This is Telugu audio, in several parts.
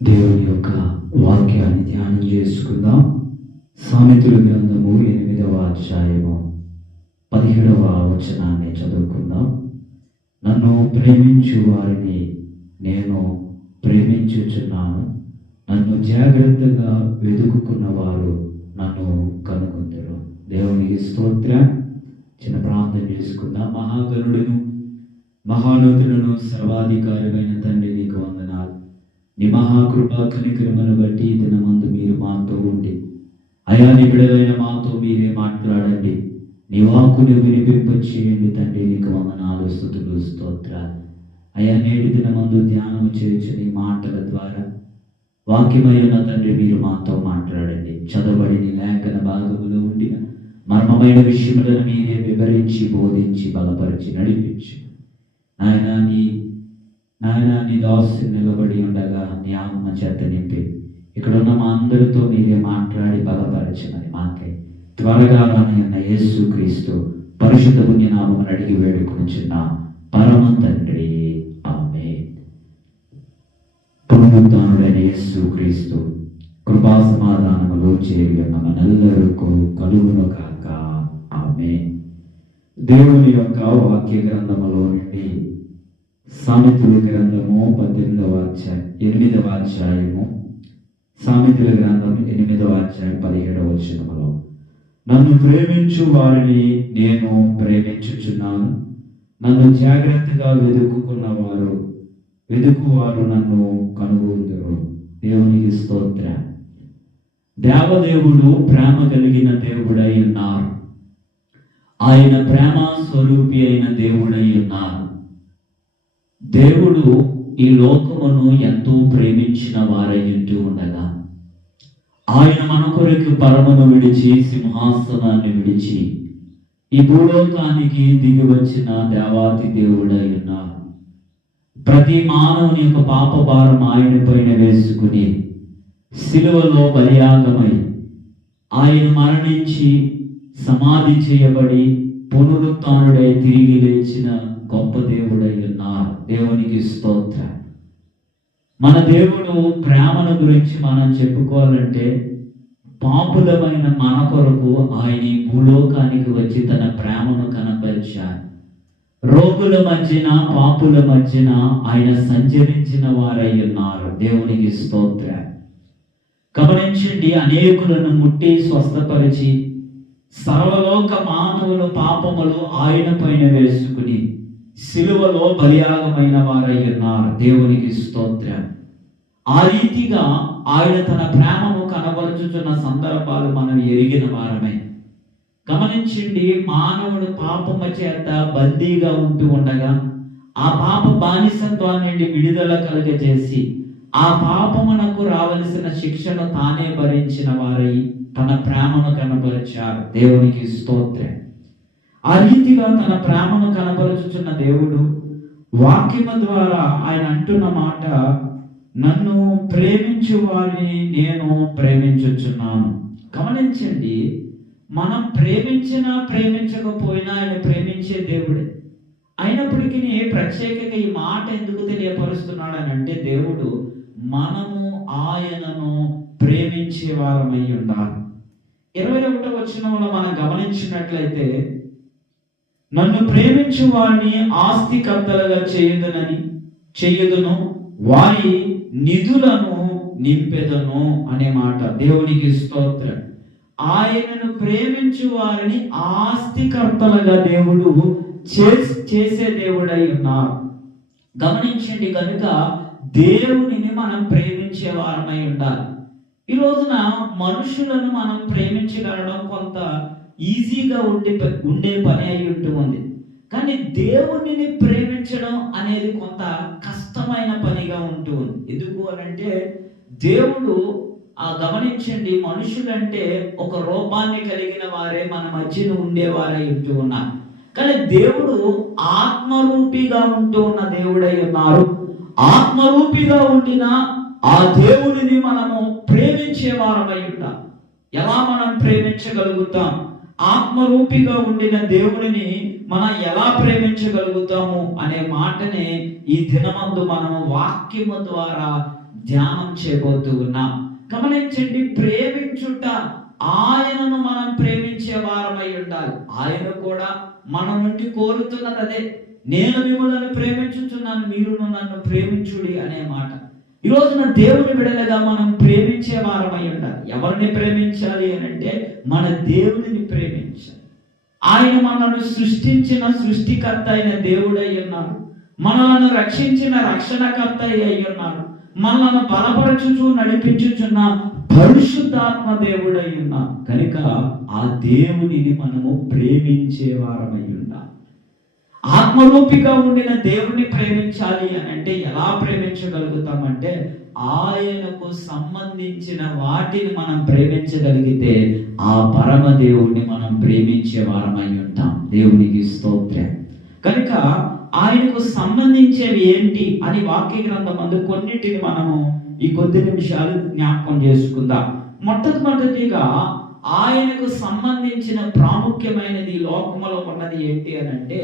దేవుని యొక్క వాక్యాన్ని ధ్యానం చేసుకుందాం. సామెతల గ్రంథము 8వ అధ్యాయము 17వ వచనాన్ని చదువుకుందాం. నన్ను ప్రేమించు వారిని నేను ప్రేమించుచున్నాను, నన్ను జాగ్రత్తగా వెతుకుకున్న వారు నన్ను కనుగొందురు. దేవునికి స్తోత్రం. చిన్న ప్రార్థన చేసుకుందాం. మహాగణుడును మహానోతులను సర్వాధికారమైన తండ్రి, నీకు వందనాలు. నీ మహాకృప కనికరమును బట్టి దినమందు మీరు మాతో ఉండి అయా నీ బిడ్డలైన మాతో మీరే మాట్లాడండి. నీ వాక్కుని వినిపింపచేయండి తండ్రి. నీకు వందనాలు, స్తుతులు, స్తోత్రాలు. అయా నేటి దినమందు ధ్యానము చేయొచ్చు నీ మాటల ద్వారా వాక్యమైన తండ్రి మీరు మాతో మాట్లాడండి. చదవబడి నీ లేఖన భాగములో ఉండిన మర్మమైన విషయములను మీరే వివరించి బోధించి బలపరిచి నడిపించి నాయన నీ దాసు నిలబడి ఉండగా నీ ఆత్మ చేత నింపి ఇక్కడ ఉన్న మా అందరితో మీరే మాట్లాడి బలపరచమని మాకే త్వరగా రానయ్యన్న యేసు క్రీస్తు పరిశుద్ధ పుణ్యనామమును అడిగి వేడుకొనుచున్న పరమ తండ్రి, ఆమేన్. పునరుత్థానుడైన యేసు క్రీస్తు కృపా సమాధానములు చేరి ఉన్న మనందరికీ కలుగును కాక, ఆమేన్. దేవుని యొక్క వాక్య గ్రంథములో నుండి సామెతల గ్రంథము 8వ అధ్యాయము సామెతల గ్రంథం 8వ అధ్యాయం 17వ వచనములో, నన్ను ప్రేమించు వారిని నేను ప్రేమించుచున్నాను, నన్ను జాగ్రత్తగా వెదుకువారు నన్ను కనుగొందురు. దేవునికి స్తోత్రం. దేవదేవుడు ప్రేమ కలిగిన దేవుడై ఉన్నారు. ఆయన ప్రేమ స్వరూపి అయిన దేవుడై ఉన్నారు. దేవుడు ఈ లోకమును ఎంతో ప్రేమించిన వారై ఉంటూ ఉండగా ఆయన మన కొరకు పరమను విడిచి సింహాసనాన్ని విడిచి ఈ భూలోకానికి దిగి వచ్చిన దేవాతి దేవుడై ఉన్నారు. ప్రతి మానవుని యొక్క పాప భారం ఆయన పైన వేసుకుని సిలువలో బలియాగమై ఆయన మరణించి సమాధి చేయబడి పునరుత్థానుడై తిరిగి లేచిన గొప్ప దేవుడై ఉన్నారు. దేవునికి స్తోత్రం. మన దేవుడు ప్రేమను గురించి మనం చెప్పుకోవాలంటే పాపులమైన మన కొరకు ఆయన ఈ భూలోకానికి వచ్చి తన ప్రేమను కనపరిచారు. రోగుల మధ్యన పాపుల మధ్యన ఆయన సంచరించిన వారై ఉన్నారు. దేవునికి స్తోత్రం. గమనించండి, అనేకులను ముట్టి స్వస్థపరిచి సర్వలోక మానవుల పాపములు ఆయన పైన వేసుకుని సిలువలో బలియాగమైన వారై ఉన్నారు. దేవునికి స్తోత్రం. ఆ రీతిగా ఆయన తన ప్రేమను కనబరుచుచున్న సందర్భాలు మనం ఎరిగిన వారమే. గమనించండి, మానవుడు పాపము చేత బందీగా ఉంటూ ఉండగా ఆ పాప బానిసత్వం నుండి విడుదల కలుగజేసి ఆ పాపమునకు రావలసిన శిక్షను తానే భరించిన వారై తన ప్రేమను కనబరిచారు. దేవునికి స్తోత్రం. ఆ రీతిగా తన ప్రేమను కనబరుచుచున్న దేవుడు వాక్యము ద్వారా ఆయన అంటున్న మాట, నన్ను ప్రేమించు వారిని నేను ప్రేమించుచున్నాను. గమనించండి, మనం ప్రేమించినా ప్రేమించకపోయినా ఆయన ప్రేమించే దేవుడే. అయినప్పటికీ ప్రత్యేకంగా ఈ మాట ఎందుకు తెలియపరుస్తున్నాడు అని అంటే, దేవుడు మనము ఆయనను ప్రేమించే వారమై ఉండాలి. 21వ వచనంలో మనం గమనించినట్లయితే, నన్ను ప్రేమించు వారిని ఆస్తికర్తలుగా చేయుదును, వారి నిధులను నింపెదను అనే మాట. దేవునికి స్తోత్రం. ఆయనను ప్రేమించు వారిని ఆస్తికర్తలుగా దేవుడు చేసే దేవుడై ఉన్నారు. గమనించండి, కనుక దేవునిని మనం ప్రేమించే వారమై ఉండాలి. ఈ రోజున మనుషులను మనం ప్రేమించగలడం కొంత ఈజీగా ఉండే పని అయి ఉంటుంది. కానీ దేవునిని ప్రేమించడం అనేది కొంత కష్టమైన పనిగా ఉంటుంది. ఎందుకు అనంటే, దేవుడు గమనించండి, మనుషులంటే ఒక రూపాన్ని కలిగిన వారే మన మధ్యన ఉండేవారై ఉంటూ ఉన్నారు. కానీ దేవుడు ఆత్మరూపిగా ఉంటూ ఉన్న దేవుడై ఉన్నారు. ఆత్మరూపిగా ఉండిన ఆ దేవుడిని మనము ప్రేమించే వారమై ఉంటాం. ఎలా మనం ప్రేమించగలుగుతాం? ఆత్మరూపిగా ఉండిన దేవుడిని మనం ఎలా ప్రేమించగలుగుతాము అనే మాటనే ఈ దినమందు మనము వాక్యము ద్వారా ధ్యానం చేయబోతూ ఉన్నాం. గమనించండి, ప్రేమించుట, ఆయనను మనం ప్రేమించే వారమై ఉండాలి. ఆయన కూడా మన నుండి కోరుతున్నది అదే. నేను మిమ్మల్ని ప్రేమించుచున్నాను, మీరును నన్ను ప్రేమించుడి అనే మాట. ఈ రోజున దేవుని బిడ్డలుగా మనం ప్రేమించే వారమై ఉండాలి. ఎవరిని ప్రేమించాలి అని అంటే మన దేవుడిని ప్రేమించాలి. ఆయన మనల్ని సృష్టించిన సృష్టికర్త అయిన దేవుడై ఉన్నాడు. మనలను రక్షించిన రక్షణకర్త అయి ఉన్నాడు. మనల్ని బలపరచుచు నడిపించుచున్న పరిశుద్ధాత్మ దేవుడై ఉన్నాం. కనుక ఆ దేవునిని మనము ప్రేమించే వారమై ఉన్నాం. ఆత్మరూపిగా ఉండిన దేవుణ్ణి ప్రేమించాలి అని అంటే ఎలా ప్రేమించగలుగుతామంటే ఆయనకు సంబంధించిన వాటిని మనం ప్రేమించగలిగితే ఆ పరమ దేవుణ్ణి మనం ప్రేమించే వారమై ఉంటాం. దేవునికి స్తోత్రం. కనుక ఆయనకు సంబంధించేవి ఏంటి అని వాక్య గ్రంథం అందు కొన్నిటిని మనము ఈ కొద్ది నిమిషాలు జ్ఞాపకం చేసుకుందాం. మొట్టమొదటిగా ఆయనకు సంబంధించిన ప్రాముఖ్యమైనది లోకములో ఉన్నది ఏంటి అని అంటే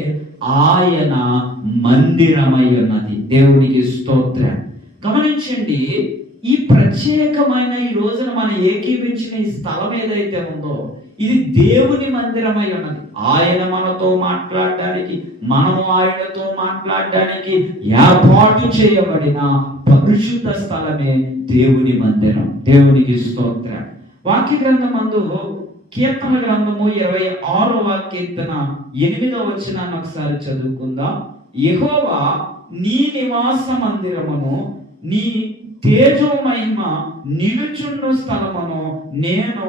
ఆయన మందిరమై ఉన్నది. దేవునికి స్తోత్రం. గమనించండి, ఈ ప్రత్యేకమైన ఈ రోజున మనం ఏకీవించిన ఈ స్థలం ఏదైతే ఉందో ఇది దేవుని మందిరమై ఉన్నది. ఆయన మనతో మాట్లాడడానికి, మనము ఆయనతో మాట్లాడడానికి ఏర్పాటు చేయబడిన పరిశుద్ధ స్థలమే దేవుని మందిరం. దేవునికి స్తోత్రం. వాక్య గ్రంథం అందు కీర్తన గ్రంథము 26వ కీర్తన 8వ వచనాన్ని ఒకసారి చదువుకుందాం. యెహోవా నీ నివాస మందిరమును, నీ తేజో మహిమ నిలుచున్న స్థలమును నేను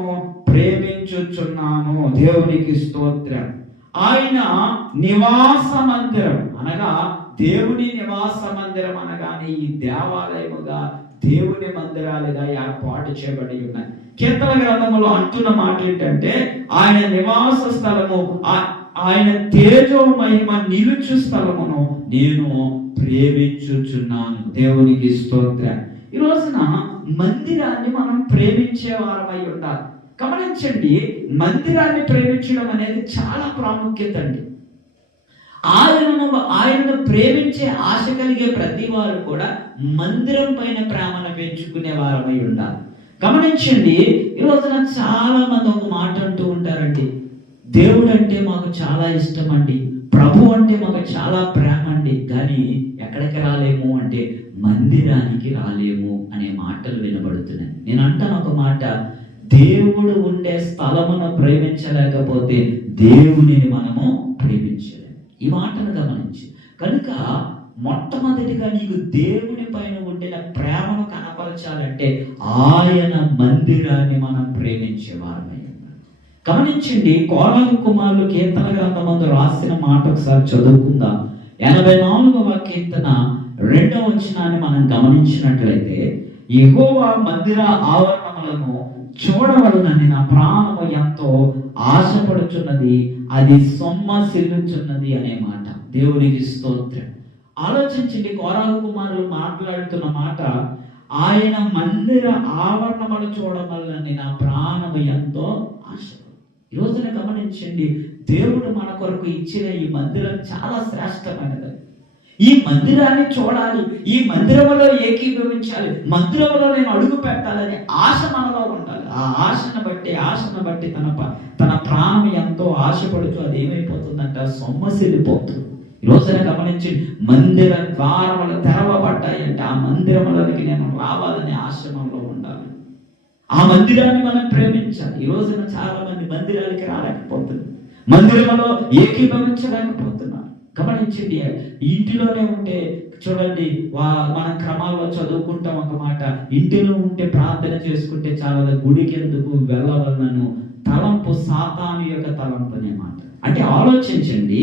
ప్రేమించుచున్నాను. దేవునికి స్తోత్రం. ఆయన నివాస మందిరం అనగా దేవుని నివాస మందిరం అనగానే ఈ దేవాలయముగా దేవుని మందిరాలుగా ఏర్పాటు చేయబడి ఉన్నాయి. కీర్తన గ్రంథములో అంటున్న మాట ఏంటంటే ఆయన నివాస స్థలము, ఆయన తేజో మహిమ నిలుచు స్థలమును నేను ప్రేమించుచున్నాను. దేవునికి స్తోత్రం. ఈ రోజున మందిరాన్ని మనం ప్రేమించే వారమై ఉండాలి. గమనించండి, మందిరాన్ని ప్రేమించడం అనేది చాలా ప్రాముఖ్యత అండి. ఆయనను ప్రేమించే ఆశ కలిగే ప్రతి వారు కూడా మందిరం పైన ప్రేమను పెంచుకునే వారమై ఉండాలి. గమనించండి, ఈ రోజున చాలా మంది ఒక మాట అంటూ ఉంటారండి, దేవుడు అంటే మాకు చాలా ఇష్టం అండి, ప్రభు అంటే మాకు చాలా ప్రేమ అండి, కానీ ఎక్కడికి రాలేము అంటే మందిరానికి రాలేము అనే మాటలు వినబడుతున్నాయి. నేను అంటాను ఒక మాట, దేవుడు ఉండే స్థలమును ప్రేమించలేకపోతే దేవునిని మనము ప్రేమించలేము. ఈ మాటను గమనించి, కనుక మొట్టమొదటిగా నీకు దేవుని పైన ఉండిన ప్రేమను కనపరచాలంటే ఆయన మందిరాన్ని మనం ప్రేమించేవారమై ఉన్నాం. గమనించండి, కోరాహు కుమారులు కీర్తన గ్రంథమందు రాసిన మాట ఒకసారి చదువుకుందాం. 84వ కీర్తన 2వ వచనాన్ని మనం గమనించినట్లయితే, యెహోవా మందిర ఆవరణములను చూడవలనని నా ప్రాణము ఎంతో ఆశపడుచున్నది, అది సొమ్మసిల్లుచున్నది అనే మాట. దేవునికి స్తోత్రం. ఆలోచించండి, కోరాహు కుమారులు మాట్లాడుతున్న మాట, ఆయన మందిర ఆవరణములు చూడవలనని నా ప్రాణము ఎంతో ఆశపడు. ఈ రోజున గమనించండి, దేవుడు మన కొరకు ఇచ్చిన ఈ మందిరం చాలా శ్రేష్టమైనది. ఈ మందిరాన్ని చూడాలి, ఈ మందిరంలో ఏకీభవించాలి, మందిరంలో నేను అడుగు పెట్టాలని ఆశ మనలో ఉండాలి. ఆ ఆశను బట్టి తన ప్రాణం ఎంతో ఆశపడుతూ అది ఏమైపోతుందంట, సొమ్మసిల్లిపోతుంది. ఈ రోజున గమనించి, మందిర ద్వారములు తెరవబడ్డాయంటే ఆ మందిరంలోనికి నేను రావాలనే ఆశ మనలో ఉండాలి. ఆ మందిరాన్ని మనం ప్రేమించాలి. ఈ రోజున చాలా మంది మందిరానికి రాలేకపోతున్నారు, మందిరంలో ఏకీభవించలేకపోతున్నారు. గమనించండి, ఇంటిలోనే ఉంటే చూడండి, మనం క్రమాల్లో చదువుకుంటాం ఒక మాట, ఇంటిలో ఉంటే ప్రార్థన చేసుకుంటే చాలా, గుడికి ఎందుకు వెళ్ళవలనను తలంపు సాతాను యొక్క తలంపు అనే మాట. అంటే ఆలోచించండి,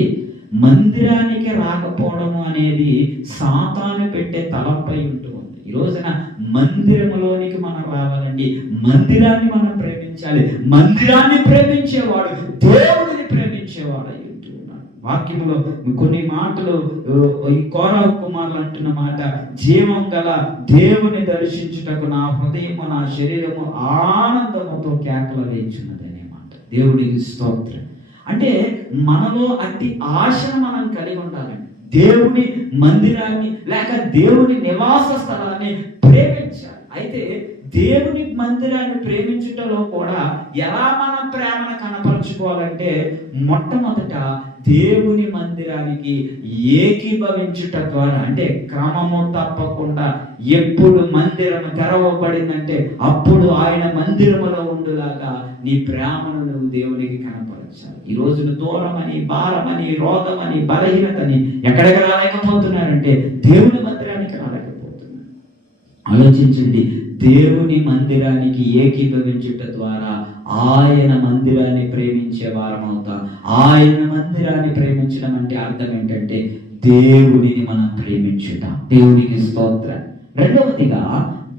మందిరానికి రాకపోవడము అనేది సాతాను పెట్టే తలంపై ఉంటుంది. ఈ రోజున మందిరములోనికి మనం రావాలండి, మందిరాన్ని మనం ప్రేమించాలి. మందిరాన్ని ప్రేమించేవాడు దేవుడిని ప్రేమించేవాడు అయి ఉంటున్నాడు. వాక్యములో కొన్ని మాటలు ఈ కోరాహు కుమారులు అంటున్న మాట, జీవం గల దేవుని దర్శించుటకు నా హృదయము నా శరీరము ఆనందముతో కేకలు వేయించున్నది అనే మాట. దేవుడికి స్తోత్రం. అంటే మనలో అట్టి ఆశను మనం కలిగి ఉండాలండి. దేవుని మందిరాన్ని లేక దేవుని నివాస స్థలాన్ని ప్రేమించాలి. అయితే దేవుని మందిరాన్ని ప్రేమించుటలో కూడా ఎలా మనం ప్రేమను కనపరుచుకోవాలంటే, మొట్టమొదట దేవుని మందిరానికి ఏకీభవించుట ద్వారా, అంటే క్రమము తప్పకుండా ఎప్పుడు మందిరం తెరవబడిందంటే అప్పుడు ఆయన మందిరములో ఉండులాగా నీ ప్రేమను నువ్వు దేవునికి కనపరచాలి. ఈ రోజున దూరమని, భారమని, రోగమని, బలహీనతని ఎక్కడికి రాలేకపోతున్నారంటే దేవుని మందిరానికి రాలేకపోతున్నారు. ఆలోచించండి, దేవుని మందిరానికి ఏకీభవించుట ద్వారా ఆయన మందిరాన్ని ప్రేమించే వారం అవుతాం. ఆయన మందిరాన్ని ప్రేమించడం అంటే అర్థం ఏంటంటే దేవునిని మనం ప్రేమించుట. దేవునికి స్తోత్రం. రెండవదిగా,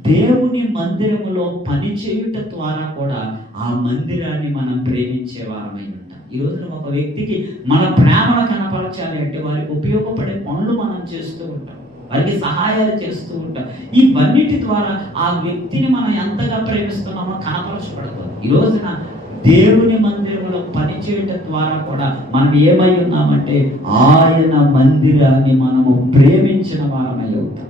దేవుని మందిరములో పనిచేయుట ద్వారా కూడా ఆ మందిరాన్ని మనం ప్రేమించే వారమై ఉంటాం. ఈ రోజున ఒక వ్యక్తికి మన ప్రేమను కనపరచాలి అంటే వారికి ఉపయోగపడే పనులు మనం చేస్తూ ఉంటాం, వారికి సహాయాలు చేస్తూ ఉంటాం. ఇవన్నిటి ద్వారా ఆ వ్యక్తిని మనం ఎంతగా ప్రేమిస్తున్నామో కనపరచబడుతుంది. ఈ రోజున దేవుని మందిరంలో పనిచేయటం ద్వారా కూడా మనం ఏమై ఉన్నామంటే ఆయన మందిరాన్ని మనము ప్రేమించిన వారమై అవుతాం,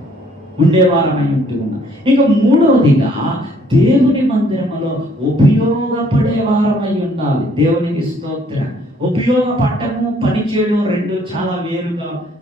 ఉండేవారమై ఉంటూ ఉన్నాం. ఇక మూడవదిగా, దేవుని మందిరములో ఉపయోగపడే వారమై ఉండాలి. దేవునికి స్తోత్రం. ఉపయోగపడటము, పని చేయడం రెండు చాలా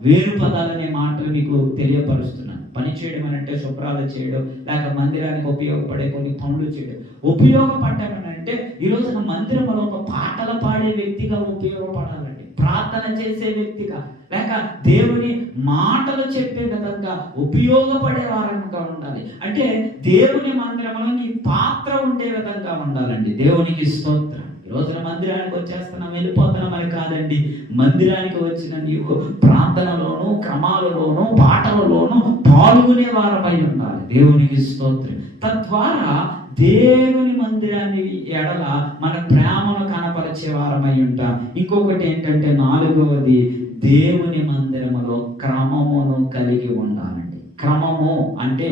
వేరు పదాలనే మాటలు మీకు తెలియపరుస్తున్నాను. పని చేయడం అని అంటే శుభ్రాలు చేయడం, లేక మందిరానికి ఉపయోగపడే కొన్ని పనులు చేయడం. ఉపయోగపడటం అని అంటే ఈ రోజున మందిరంలో ఒక పాటలు పాడే వ్యక్తిగా ఉపయోగపడాలండి, ప్రార్థన చేసే వ్యక్తిగా, లేక దేవుని మాటలు చెప్పే విధంగా ఉపయోగపడే వారంగా ఉండాలి. అంటే దేవుని మందిరంలో నీ పాత్ర ఉండే విధంగా ఉండాలండి. దేవునికి స్తోత్రం. ఈ రోజున మందిరానికి వచ్చేస్తున్నాం, వెళ్ళిపోతున్నాం అని కాదండి. మందిరానికి వచ్చిన నీవు ప్రార్థనలోను, క్రమాలలోను, పాటలలోను పాల్గొనే వారమై ఉండాలి. దేవునికి స్తోత్రం. తద్వారా దేవుని మందిరాన్ని ఎడల మన ప్రేమను కనపరిచే వారమై ఉంటాం. ఇంకొకటి ఏంటంటే నాలుగవది, దేవుని మందిరములో క్రమమును కలిగి ఉండాలండి. క్రమము అంటే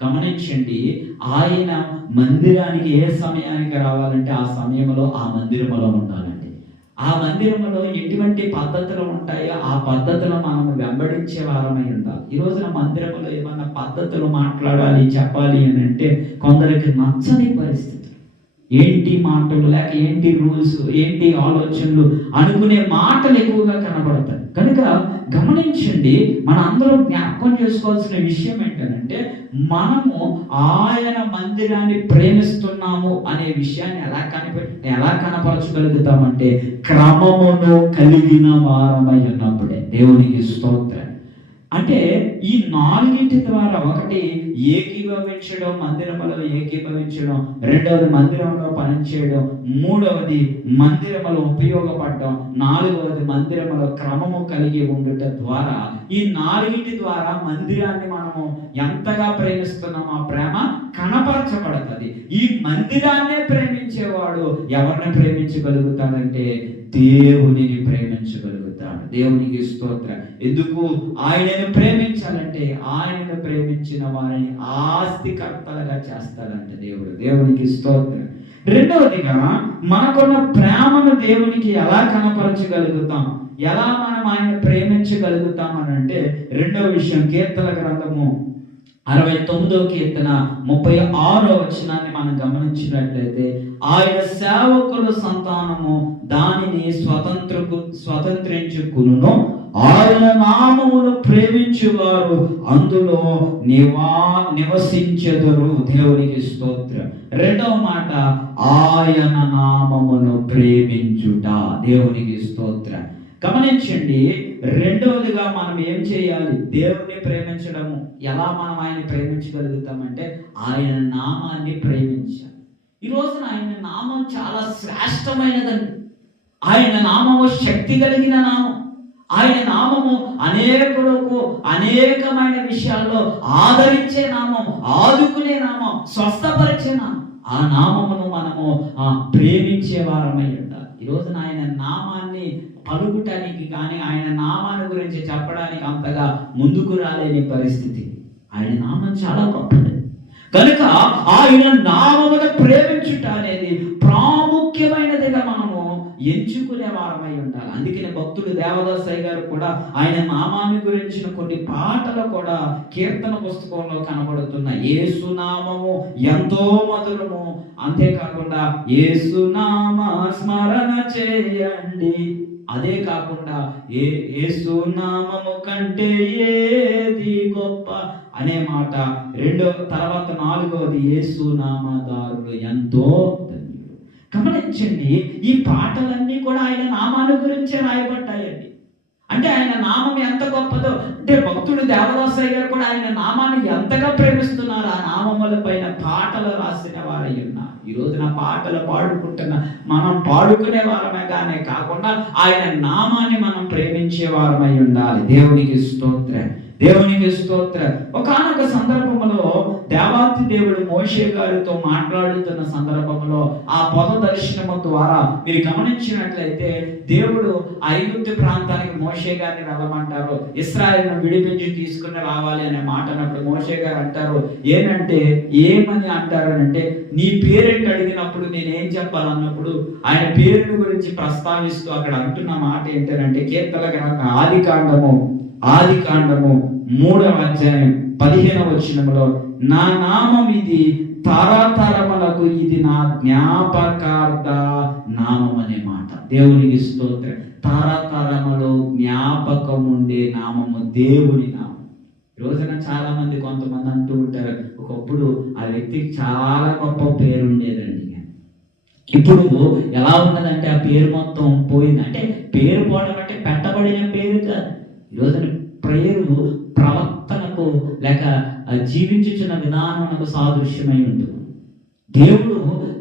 గమనించండి, ఆయన మందిరానికి ఏ సమయానికి రావాలంటే ఆ సమయంలో ఆ మందిరములో ఉండాలండి. ఆ మందిరంలో ఎటువంటి పద్ధతులు ఉంటాయో ఆ పద్ధతులు మనం వెంబడించే వారమై ఉండాలి. ఈ రోజున మందిరంలో ఏమన్నా పద్ధతులు మాట్లాడాలి, చెప్పాలి అని అంటే కొందరికి నచ్చని పరిస్థితి. ఏంటి మాటలు, లేక ఏంటి రూల్స్, ఏంటి ఆలోచనలు అనుకునే మాటలు ఎక్కువగా కనబడతాయి. కనుక గమనించండి, మన అందరూ జ్ఞాపకం చేసుకోవాల్సిన విషయం ఏంటంటే మనము ఆయన మందిరాన్ని ప్రేమిస్తున్నాము అనే విషయాన్ని ఎలా కనపరచగలుగుతామంటే క్రమమును కలిగిన వారమై ఉన్నప్పుడే. దేవునికి స్తోత్రం. అంటే ఈ నాలుగింటి ద్వారా, ఒకటి ఏకీభవించడం, మందిరములో ఏకీభవించడం, రెండవది మందిరంలో పనిచేయడం, మూడవది మందిరములో ఉపయోగపడడం, నాలుగవది మందిరములో క్రమము కలిగి ఉండటం ద్వారా, ఈ నాలుగింటి ద్వారా మందిరాన్ని మనము ఎంతగా ప్రేమిస్తున్నామో ఆ ప్రేమ కనపరచబడుతుంది. ఈ మందిరాన్నే ప్రేమించేవాడు ఎవరిని ప్రేమించగలుగుతాడంటే దేవునిని ప్రేమించగలుగుతాడు. దేవునికి స్తోత్రం. ఎందుకు ఆయనను ప్రేమించాలంటే ఆయనను ప్రేమించిన వారిని ఆస్తికర్తలుగా చేస్తాడంటే దేవుడు. దేవునికి స్తోత్రం. రెండవదిగా, మనకున్న ప్రేమను దేవునికి ఎలా కనపరచగలుగుతాం, ఎలా మనం ఆయన ప్రేమించగలుగుతాం అని అంటే రెండవ విషయం, కీర్తన గ్రంథము 69వ కీర్తన 36వ వచనాన్ని మనం గమనించినట్లయితే, ఆయన సేవకుల సంతానము దానిని స్వతంత్రించుకును, ఆయన నామమును ప్రేమించువారు అందులో నివసించెదరు. దేవునికి స్తోత్రం. రెండవ మాట, ఆయన నామమును ప్రేమించుట. దేవునికి స్తోత్రం. గమనించండి, రెండవదిగా మనం ఏం చేయాలి? దేవుణ్ణి ప్రేమించడము. ఎలా మనం ఆయన ప్రేమించగలుగుతామంటే ఆయన నామాన్ని ప్రేమించాలి. ఈ రోజున ఆయన నామం చాలా శ్రేష్టమైనదండి. ఆయన నామము శక్తి కలిగిన నామం. ఆయన నామము అనేకులకు అనేకమైన విషయాల్లో ఆదరించే నామం, ఆదుకునే నామం, స్వస్థపరిచే నామం. ఆ నామమును మనము ప్రేమించే వారమై ఉండాలి. ఈ రోజున ఆయన నామాన్ని పలుకుటానికి కానీ, ఆయన నామాన్ని గురించి చెప్పడానికి అంతగా ముందుకు రాలేని పరిస్థితి. ఆయన నామం చాలా గొప్పది. కనుక ఆయన నామమును ప్రేమించుట అనేది ప్రాముఖ్యమైనదిగా మనము ఎంచుకునే వారమై ఉండాలి. అందుకనే భక్తుడు దేవదాసయ్య గారు కూడా ఆయన నామాన్ని గురించిన కొన్ని పాటలు కూడా కీర్తన పుస్తకంలో కనబడుతున్నాయి. యేసు నామము ఎంతో మధురము, అంతేకాకుండా యేసు నామ స్మరణ చేయండి, అదే కాకుండా యేసు నామము కంటే ఏది గొప్ప అనే మాట తర్వాత 4వది యేసు నామదారులు ఎంతో ధన్యులు. గమనించండి, ఈ పాటలన్నీ కూడా ఆయన నామాల గురించే రాయబడ్డాయండి. అంటే ఆయన నామం ఎంత గొప్పదో, అంటే భక్తుడు దేవదాసయ్య గారు కూడా ఆయన నామాన్ని ఎంతగా ప్రేమిస్తున్నారు. ఆ నామముల పైన పాటలు రాసిన వారై ఉన్నారు. ఈ రోజున పాటలు పాడుకుంటున్న మనం పాడుకునే వారమే కానీ కాకుండా ఆయన నామాన్ని మనం ప్రేమించే వారమై ఉండాలి. దేవునికి స్తోత్రం, దేవునికి స్తోత్రం. ఒకానొక సందర్భంలో దేవాతి దేవుడు మోషే గారితో మాట్లాడుతున్న సందర్భంలో ఆ పొద దర్శనము ద్వారా మీరు గమనించినట్లయితే దేవుడు ఐగుప్తు ప్రాంతానికి మోషే గారిని వెళ్ళమంటారు. ఇశ్రాయేలును విడిపించి తీసుకుని రావాలి అనే మాట అన్నప్పుడు మోషే గారు అంటారు, ఏమని అంటారు అంటే, నీ పేరేంటి అడిగినప్పుడు నేనేం చెప్పాలన్నప్పుడు ఆయన పేరు గురించి ప్రస్తావిస్తూ అక్కడ అంటున్న మాట ఏంటంటే, కీర్తన గ్రంథం ఆది కాండము 3వ అధ్యాయం 15వ వచనంలో, నా నామం ఇది తరతరములకు, ఇది నా జ్ఞాపకార్థ నామం అనే మాట. దేవునికి స్తోత్రం. తరతరములో జ్ఞాపకం ఉండే నామము దేవుని నామం. రోజున చాలా మంది కొంతమంది అంటూ ఉంటారు, ఒకప్పుడు ఆ వ్యక్తికి చాలా గొప్ప పేరు ఉండేదండి, ఇప్పుడు ఎలా ఉన్నదంటే ఆ పేరు మొత్తం పోయింది. అంటే పేరు పోవడం అంటే పెట్టబడిన పేరు కాదు. ఈరోజు పేరు ప్రవర్తనకు లేక జీవించుచున్న విధానమునకు సాదృశ్యమై ఉంటుంది. దేవుడు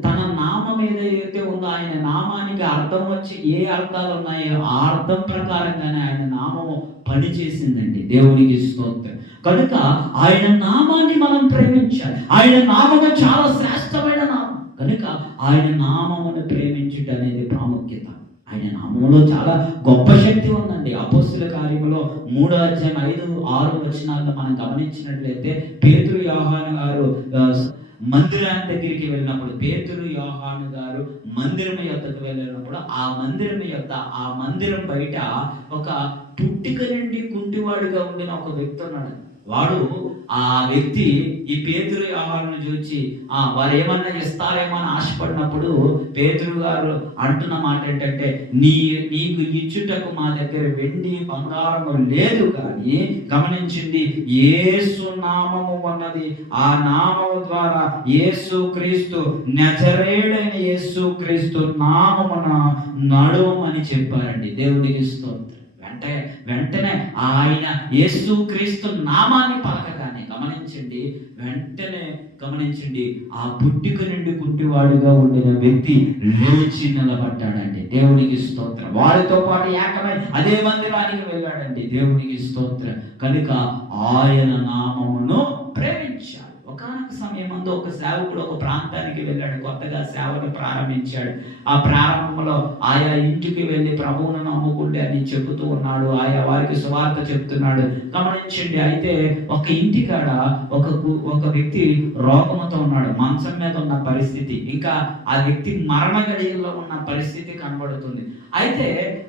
తన నామం ఏదైతే ఉందో ఆయన నామానికి అర్థం వచ్చి ఏ అర్థాలు ఉన్నాయో ఆ అర్థం ప్రకారంగానే ఆయన నామము పనిచేసిందండి. దేవునికి స్తోత్రం. కనుక ఆయన నామాన్ని మనం ప్రేమించాలి. ఆయన నామము చాలా శ్రేష్టమైన నామం కనుక ఆయన నామమును ప్రేమించుట అనేది ప్రాముఖ్యత. ఆయన నామంలో చాలా గొప్ప శక్తి ఉందండి. అపోస్తుల కార్యములో 3వ అధ్యాయం 5-6 వచనాలను మనం గమనించినట్లయితే, పేతురు యోహాను గారు మందిరాన్ని దగ్గరికి వెళ్ళినప్పుడు, పేతురు యోహాను గారు మందిరం యొద్దకు వెళ్ళినప్పుడు ఆ మందిరం బయట ఒక పుట్టిక నుండి కుంటివాడుగా ఉండిన ఒక వ్యక్తి ఉన్నాడు. వాడు ఆ వ్యక్తి ఈ పేతురు యోహానును చూచి వారు ఏమన్నా ఇస్తారేమో అని ఆశపడినప్పుడు పేతురు గారు అంటున్న మాట ఏంటంటే, నీకు ఇచ్చుటకు మా దగ్గర వెండి బంగారము లేదు, కానీ గమనించింది యేసు నామము ఉన్నది, ఆ నామము ద్వారా యేసు క్రీస్తు నజరేయుడైన యేసు క్రీస్తు నామమున నడువమని చెప్పారండి. దేవునికి స్తోత్రం. వెంటనే ఆయన యేసు క్రీస్తు నామాన్ని పలకగానే గమనించండి ఆ పుట్టిక నుండి కుంటివాడుగా ఉండిన వ్యక్తి లేచి నిలబడ్డాడండి. దేవునికి స్తోత్రం. వాడితో పాటు ఏకమై అదే మందిరానికి వెళ్ళాడండి. దేవునికి స్తోత్రం. కనుక ఆయన నామమును ప్రేమించాడు. ఒకానొక సమయమందు ఒక సేవకుడు ఒక ప్రాంతానికి వెళ్ళాడు, కొత్తగా సేవను ప్రారంభించాడు. ఆ ప్రారంభంలో ఆయా ఇంటికి వెళ్ళి ప్రభువును నమ్ముకుంటే అని చెబుతూ ఉన్నాడు, ఆయా వారికి సువార్త చెప్తున్నాడు. గమనించండి, అయితే ఒక ఇంటికాడ ఒక వ్యక్తి రోగముతో ఉన్నాడు, మంచం మీద ఉన్న పరిస్థితి, ఇంకా ఆ వ్యక్తి మరణ గడియల్లో ఉన్న పరిస్థితి కనబడుతుంది. అయితే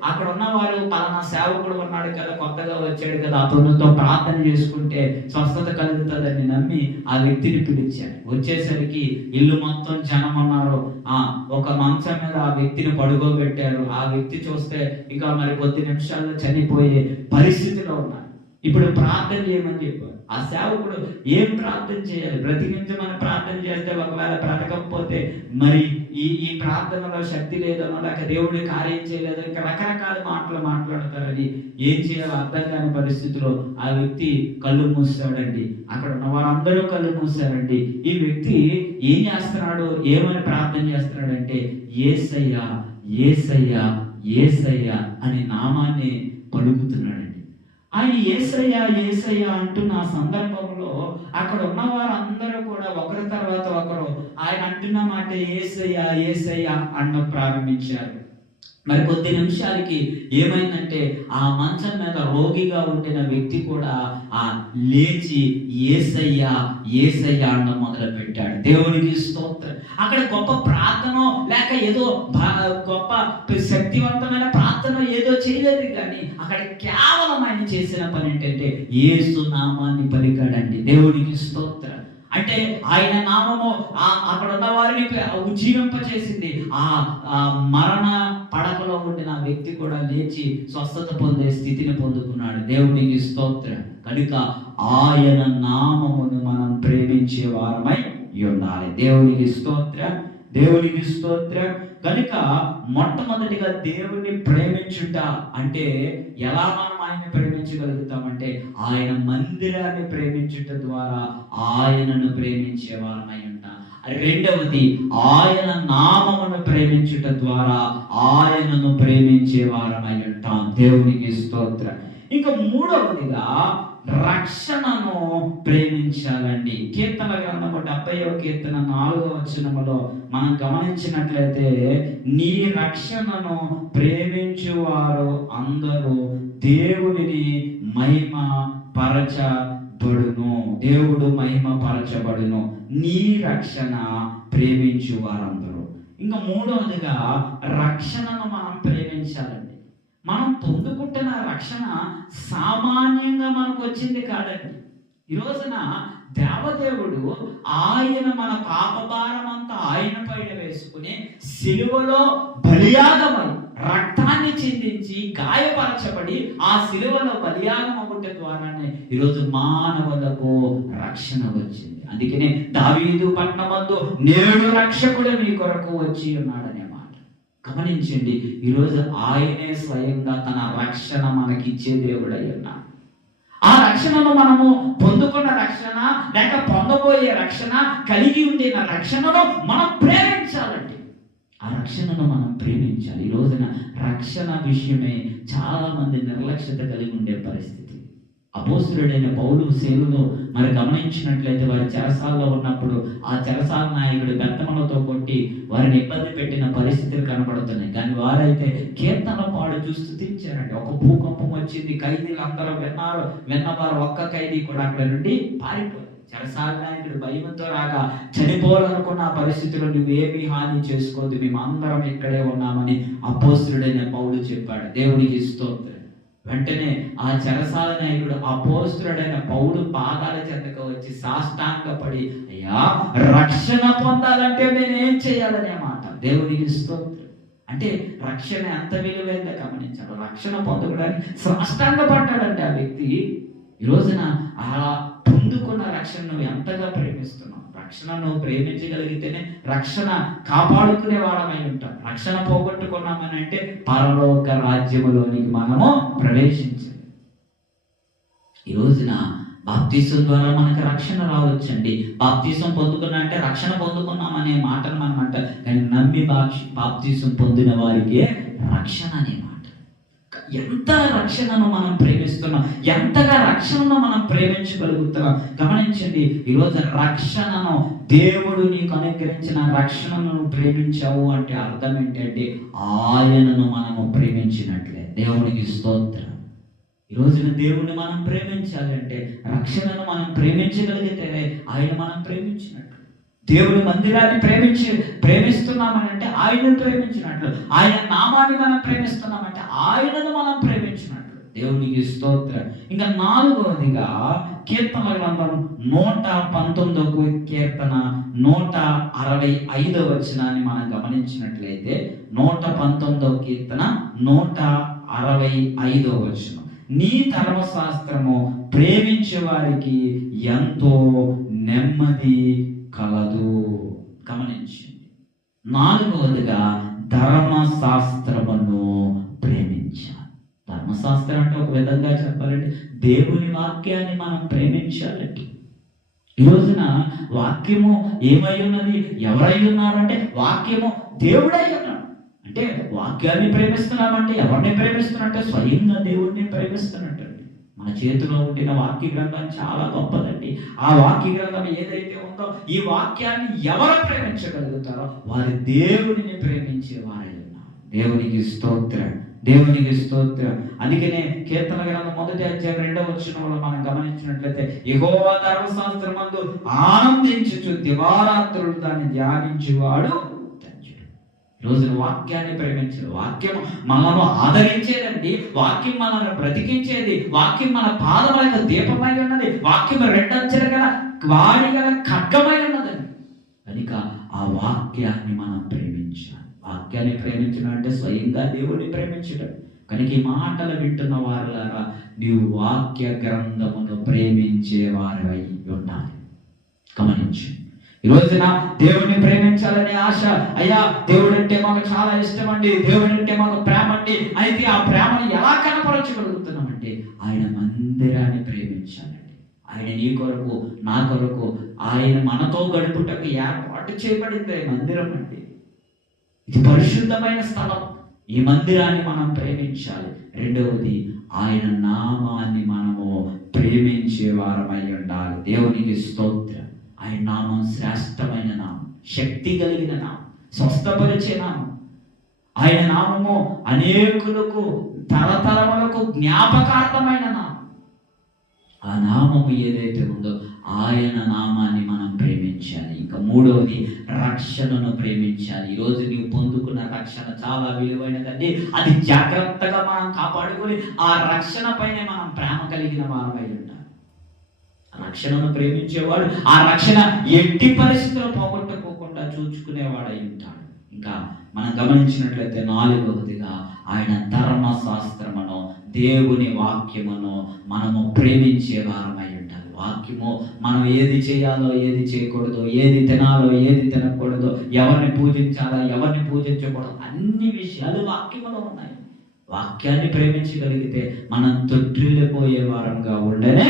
అక్కడ ఉన్నవారు పలానా సేవకుడు ఉన్నాడు కదా, కొత్తగా వచ్చాడు కదా, అతనితో ప్రార్థన చేసుకుంటే స్వస్థత కలుగుతుందని నమ్మి ఆ వ్యక్తిని పిలిచారు. వచ్చేసరికి ఇల్లు మొత్తం జనం ఉన్నారు. ఒక మంచం మీద ఆ వ్యక్తిని పడుకోబెట్టారు. ఆ వ్యక్తి చూస్తే ఇక మరి కొద్ది నిమిషాల్లో చనిపోయే పరిస్థితిలో ఉన్నారు. ఇప్పుడు ప్రార్థన చేయమని చెప్పారు. ఆ సేవకుడు ఏం ప్రార్థన చేయాలి? బ్రతికించమని ప్రార్థన చేస్తే ఒకవేళ బ్రతకపోతే మరి ఈ ప్రార్థనలో శక్తి లేదనో లేక దేవుడి కార్యం చేయలేదో ఇంకా రకరకాల మాటలు మాట్లాడతారని ఏం చేయాలో అర్థం కాని పరిస్థితిలో ఆ వ్యక్తి కళ్ళు మూసాడండి. అక్కడ ఉన్న వారందరూ కళ్ళు మూసారండి. ఈ వ్యక్తి ఏం చేస్తున్నాడు, ఏమని ప్రార్థన చేస్తున్నాడంటే, యేసయ్యా యేసయ్యా యేసయ్యా అనే నామాన్ని పలుకుతున్నాడండి. ఆయన యేసయ్యా యేసయ్యా అంటున్న సందర్భంలో అక్కడ ఉన్న వారందరూ కూడా ఒకరి తర్వాత ఒకరు ఆయన అంటున్న మాట యేసయ్యా యేసయ్యా అన్న ప్రారంభించారు. మరి కొద్ది నిమిషాలకి ఏమైందంటే ఆ మంచం మీద రోగిగా ఉండిన వ్యక్తి కూడా ఆ లేచి యేసయ్యా యేసయ్యా అనడం మొదలు పెట్టాడు. దేవునికి స్తోత్రం. అక్కడ గొప్ప ప్రార్థన లేక ఏదో గొప్ప శక్తివంతమైన ప్రార్థన ఏదో చేయలేదు, కానీ అక్కడ కేవలం ఆయన చేసిన పని ఏంటంటే యేసు నామాన్ని పలికాడండి. దేవునికి స్తోత్రం. అంటే ఆయన నామము అక్కడ ఉన్న వారిని ఉజ్జీవింపచేసింది. ఆ మరణ పడకలో ఉండిన వ్యక్తి కూడా లేచి స్వస్థత పొందే స్థితిని పొందుకున్నాడు. దేవునికి స్తోత్రం. కనుక ఆయన నామమును మనం ప్రేమించే వారమై ఉండాలి. దేవునికి స్తోత్రం. దేవునికి స్తోత్రం. కనుక మొట్టమొదటిగా దేవుణ్ణి ప్రేమించుట అంటే ఎలా మనం ఆయన ప్రేమించగలుగుతామంటే ఆయన మందిరాన్ని ప్రేమించుట ద్వారా ఆయనను ప్రేమించే వారమై ఉంటాం. రెండవది ఆయన నామమును ప్రేమించుట ద్వారా ఆయనను ప్రేమించే వారమై ఉంటాం. దేవునికి స్తోత్రం. ఇంకా మూడవదిగా రక్షణను ప్రేమించాలండి. కీర్తన గ్రంథము 70వ కీర్తన 4వ వచనములో మనం గమనించినట్లయితే నీ రక్షణను ప్రేమించువారు అందరూ దేవుడిని మహిమ పరచబడును. దేవుడు మహిమ పరచబడును నీ రక్షణ ప్రేమించు వారందరూ. ఇంకా మూడవదిగా రక్షణను మనం ప్రేమించాలండి. మనం పొందుకుంటున్న రక్షణ సామాన్యంగా మనకు వచ్చింది కాదండి. ఈ రోజున దేవదేవుడు ఆయన మన పాపభారం అంతా ఆయన పైన వేసుకుని సిలువలో బలియాగమై రక్తాన్ని చిందించి గాయపరచబడి ఆ సిలువలో బలియాగం అవ్వట ద్వారానే ఈరోజు మానవులకు రక్షణ వచ్చింది. అందుకనే దావీదు పట్టణమందు నేడు రక్షకుడు మీ కొరకు వచ్చి ఉన్నాడనే గమనించండి. ఈరోజు ఆయనే స్వయంగా తన రక్షణ మనకిచ్చే దేవుడై ఉన్నాడు. ఆ రక్షణను మనము పొందుకున్న రక్షణ లేక పొందబోయే రక్షణ, కలిగి ఉండిన రక్షణను మనం ప్రేమించాలండి. ఆ రక్షణను మనం ప్రేమించాలి. ఈ రోజున రక్షణ విషయమై చాలా మంది నిర్లక్ష్యత కలిగి ఉండే పరిస్థితి. అపోస్తలుడైన పౌలు సేవలో మరి గమనించినట్లయితే వారి చెరసాల్లో ఉన్నప్పుడు ఆ చెరసాల నాయకుడు బెత్తములతో కొట్టి వారిని ఇబ్బంది పెట్టిన పరిస్థితులు కనబడుతున్నాయి. కానీ వారైతే కీర్తన పాడు చూస్తూ స్థుతించారండి. ఒక భూకంపం వచ్చింది, ఖైదీలు అందరూ విన్నారు. విన్నవారు ఒక్క ఖైదీ కూడా అక్కడ నుండి పారిపోయారు. చెరసాల నాయకుడు భయంతో రాగా చనిపోవాలనుకున్న పరిస్థితుల్లో నువ్వేమీ హాని చేసుకోవద్దు, మేము అందరం ఇక్కడే ఉన్నామని అపోస్తలుడైన పౌలు చెప్పాడు. దేవునికి స్తోత్రం. వెంటనే ఆ చెరసాల నాయకుడు అపోస్తలుడైన పౌలు పాదాల చెంతకు వచ్చి సాష్టాంగపడి అయ్యా రక్షణ పొందాలంటే నేనేం చేయాలనే మాట. దేవునికి స్తోత్రం. అంటే రక్షణ ఎంత విలువైందో గమనించాడు. రక్షణ పొందడానికి సాష్టాంగపడ్డాడంటే ఆ వ్యక్తి. ఈ రోజున ఆ పొందుకున్న రక్షణ నువ్వు ఎంతగా ప్రేమిస్తున్నావు. రక్షణను ప్రేమించగలిగితేనే రక్షణ కాపాడుకునే వాడమై ఉంటాం. రక్షణ పోగొట్టుకున్నామని అంటే పరలోక రాజ్యములోనికి మనము ప్రవేశించాలి. ఈ రోజున బాప్తిసం ద్వారా మనకు రక్షణ రావచ్చండి. బాప్తిసం పొందుకున్నా అంటే రక్షణ పొందుకున్నామనే మాటను మనం అంటాం. కానీ నమ్మి బాప్తిసం పొందిన వారికి రక్షణ అనే మాట. ఎంత రక్షణను మనం ప్రేమిస్తున్నాం, ఎంతగా రక్షణను మనం ప్రేమించగలుగుతున్నాం గమనించండి. ఈరోజు రక్షణను దేవుడు నీకు అనుగ్రహించిన రక్షణను ప్రేమించావు అంటే అర్థం ఏంటంటే ఆయనను మనము ప్రేమించినట్లే. దేవునికి స్తోత్రం. ఈ రోజున దేవుణ్ణి మనం ప్రేమించాలంటే రక్షణను మనం ప్రేమించగలిగితేనే ఆయన మనం ప్రేమించినట్లు. దేవుని మందిరాన్ని ప్రేమిస్తున్నామని అంటే ఆయనను ప్రేమించినట్లు. ఆయన నామాన్ని మనం ప్రేమిస్తున్నామంటే ఆయనను మనం ప్రేమించినట్లు. దేవునికి స్తోత్రం. ఇంకా నాలుగవదిగా కీర్తన గ్రంథం 119 కీర్తన 165 వచనాన్ని మనం గమనించినట్లయితే 119 కీర్తన 165 వచనం. నీ ధర్మశాస్త్రము ప్రేమించే వారికి ఎంతో నెమ్మది కలదు. గమనించండి. నాలుగవదిగా ధర్మశాస్త్రమును ప్రేమించాలి. ధర్మశాస్త్రం అంటే ఒక విధంగా చెప్పాలంటే దేవుని వాక్యాన్ని మనం ప్రేమించాలండి. ఈ రోజున వాక్యము ఏమై ఉన్నది, ఎవరై ఉన్నారంటే వాక్యము దేవుడై ఉన్నాడు. అంటే వాక్యాన్ని ప్రేమిస్తున్నామంటే ఎవరిని ప్రేమిస్తున్నట్టే స్వయంగా దేవుడిని ప్రేమిస్తున్నట్టు. మన చేతిలో ఉండిన వాక్య గ్రంథం చాలా గొప్పదండి. ఆ వాక్య గ్రంథం ఏదైతే ఉందో ఈ వాక్యాన్ని ఎవరు ప్రేమించగలుగుతారో వారి దేవుడిని ప్రేమించే వారే ఉన్నారు. దేవునికి స్తోత్రం, దేవునికి స్తోత్రం. అందుకనే కీర్తన గ్రంథం 1వ అధ్యాయం 2వ వచనంలో మనం గమనించినట్లయితే, యెహోవా ధర్మశాస్త్రమందు ఆనందించుచు దివారాత్రులు దాన్ని ధ్యానించువాడు ధన్యుడు. రోజున వాక్యాన్ని ప్రేమించదు. వాక్యం మనను ఆదరించేదండి. వాక్యం మనల్ని బ్రతికించేది. వాక్యం మన పాదములకు దీపమై ఉన్నది. వాక్యం 2 అంచెల గల వాడి గల ఖడ్గమై ఉన్నదండి. కనుక ఆ వాక్యాన్ని మనం ప్రేమించాలి. వాక్యాన్ని ప్రేమించడం అంటే స్వయంగా దేవుడిని ప్రేమించడం. కనుక ఈ మాటలు వింటున్న వారులారా, నీవు వాక్య గ్రంథమును ప్రేమించే వారివై ఉండాలి. గమనించు, ఈ రోజున దేవుడిని ప్రేమించాలనే ఆశ, అయ్యా దేవుడు అంటే మాకు చాలా ఇష్టం అండి, దేవుడు అంటే మాకు ప్రేమ అండి. అయితే ఆ ప్రేమను ఎలా కనపరచగలుగుతున్నామంటే ఆయన మందిరాన్ని ప్రేమించాలండి. ఆయన నీ కొరకు నా కొరకు ఆయన మనతో గడుపుటకు ఏర్పాటు చేయబడింది మందిరం అండి. ఇది పరిశుద్ధమైన స్థలం. ఈ మందిరాన్ని మనం ప్రేమించాలి. రెండవది, ఆయన నామాన్ని మనము ప్రేమించే వారమై ఉండాలి. దేవునికి స్తోత్రం. ఆయన నామం శ్రేష్టమైన నామం, శక్తి కలిగిన నామం, స్వస్థపరిచే నామం. ఆయన నామము అనేకులకు తరతరములకు జ్ఞాపకార్థమైన నామం. ఆ నామము ఏదైతే ఉందో ఆయన నామాన్ని మనం ప్రేమించాలి. ఇంకా మూడవది, రక్షణను ప్రేమించాలి. ఈరోజు నీవు పొందుకున్న రక్షణ చాలా విలువైనదండి. అది జాగ్రత్తగా మనం కాపాడుకొని ఆ రక్షణ పైన మనం ప్రేమ కలిగిన వారమై ఉండాలి. రక్షణను ప్రేమించేవాడు ఆ రక్షణ ఎట్టి పరిస్థితుల్లో పోగొట్టుకోకుండా చూసుకునేవాడై ఉంటాడు. ఇంకా మనం గమనించినట్లయితే నాలుగవదిగా, ఆయన ధర్మశాస్త్రమును, దేవుని వాక్యమును మనము ప్రేమించే వారమై ఉండాలి. వాక్యము మనం ఏది చేయాలో, ఏది చేయకూడదో, ఏది తినాలో, ఏది తినకూడదో, ఎవరిని పూజించాలో, ఎవరిని పూజించకూడదు, అన్ని విషయాలు వాక్యములో ఉన్నాయి. వాక్యాన్ని ప్రేమించగలిగితే మనం తొట్టిల్లిపోయే వారంగా ఉండనే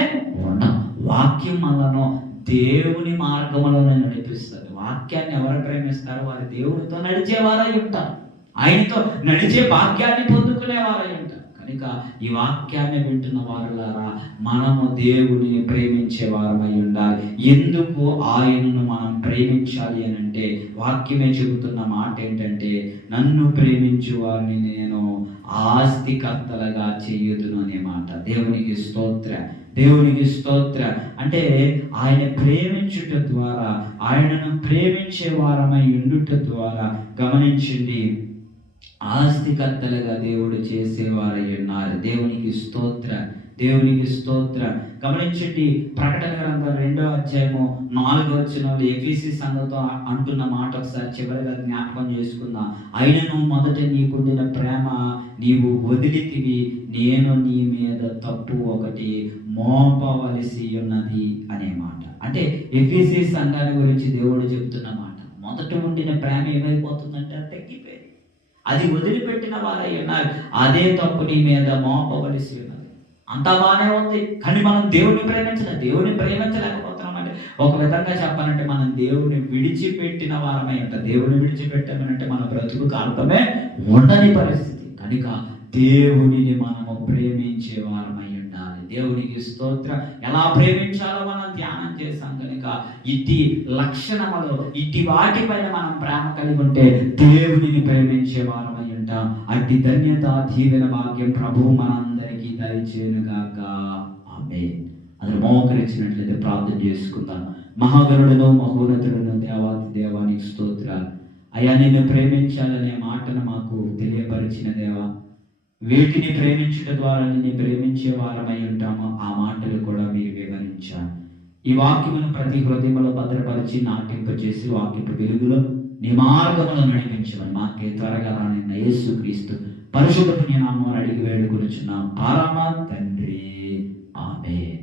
ఉన్నాం. వాక్యం మనను దేవుని మార్గంలోనే నడిపిస్తారు. వాక్యాన్ని ఎవరు ప్రేమిస్తారో వారు దేవునితో నడిచేవారై ఉంటారు. ఆయనతో నడిచే భాగ్యాన్ని పొందుకునేవారై ఉంటారు. కనుక ఈ వాక్యాన్ని వింటున్న వారులారా, మనము దేవుని ప్రేమించే వారమై ఉండాలి. ఎందుకు ఆయనను మనం ప్రేమించాలి అని అంటే, వాక్యమే చెబుతున్న మాట ఏంటంటే, నన్ను ప్రేమించు వారిని నేను ఆస్తికర్తలుగా చేయుదును అనే మాట. దేవునికి స్తోత్ర, దేవునికి స్తోత్ర. అంటే ఆయన ప్రేమించుట ద్వారా, ఆయనను ప్రేమించే వారమై ఉండుట ద్వారా, గమనించండి, ఆస్తికర్తలుగా దేవుడు చేసేవారై ఉన్నారు. దేవునికి స్తోత్ర, దేవునికి స్తోత్ర. గమనించండి, ప్రకటన గ్రంథం 2వ అధ్యాయము 4వ వచనంలో ఎఫెసీ సంఘంతో అంటున్న మాట ఒకసారి చివరిగా జ్ఞాపకం చేసుకుందాం. అయినను మొదట నీకుండిన ప్రేమ నీవు వదిలితివి, నేను నీ మీద తప్పు ఒకటి మోపవలసి ఉన్నది అనే మాట. అంటే ఎఫెసీ సంఘాన్ని గురించి దేవుడు చెప్తున్న మాట. మొదట ఉండిన ప్రేమ ఏమైపోతుందంటే అది తగ్గిపోయింది. అది వదిలిపెట్టిన వారై ఉన్నారు. అదే తప్పు నీ మీద మోపవలసి ఉన్నది. అంతా బాగానే ఉంది, కానీ మనం దేవుడిని ప్రేమించలేకపోతున్నామంటే, ఒక విధంగా చెప్పాలంటే మనం దేవుడిని విడిచిపెట్టిన వారమై ఉంటాం. దేవుడిని విడిచిపెట్టామనంటే మన బ్రతుకుకు అర్థమే ఉండని పరిస్థితి. కనుక దేవుడిని మనము ప్రేమించే వారమై ఉండాలి. దేవునికి స్తోత్రం. ఎలా ప్రేమించాలో మనం ధ్యానం చేశాం. కనుక ఇట్టి లక్షణములు, ఇట్టి వాటిపైన మనం ప్రేమ కలిగి ఉంటే దేవుడిని ప్రేమించే వారమై ఉంటాం. అట్టి ధన్యత, దీవెన, భాగ్యం ప్రభువు మనందరికీ దయచేయునుగాక. ఆమేన్. అందరూ మోకరించినట్లయితే ప్రార్థన చేసుకుందాం. మహాగణుడును మహోన్నతుడును దేవాతి దేవానికి స్తోత్రాలు. అయ్యా, నిన్ను ప్రేమించాలనే మాటను మాకు తెలియపరిచిన దేవా, వీటిని ప్రేమించుట ద్వారా నిన్ను ప్రేమించే వారమై ఉంటామో ఆ మాటలు కూడా మీరు వివరించారు. ఈ వాక్యమును ప్రతి హృదయంలో భద్రపరిచి నాటింపచేసి వాక్యపు వెలుగులో నీ మార్గములో నడిపించమని మాకే త్వరగా రానిన్న యేసుక్రీస్తు పరిశుద్ధ నామమున అడిగి వేడుకొనుచున్నాం పరమ తండ్రి. ఆమేన్.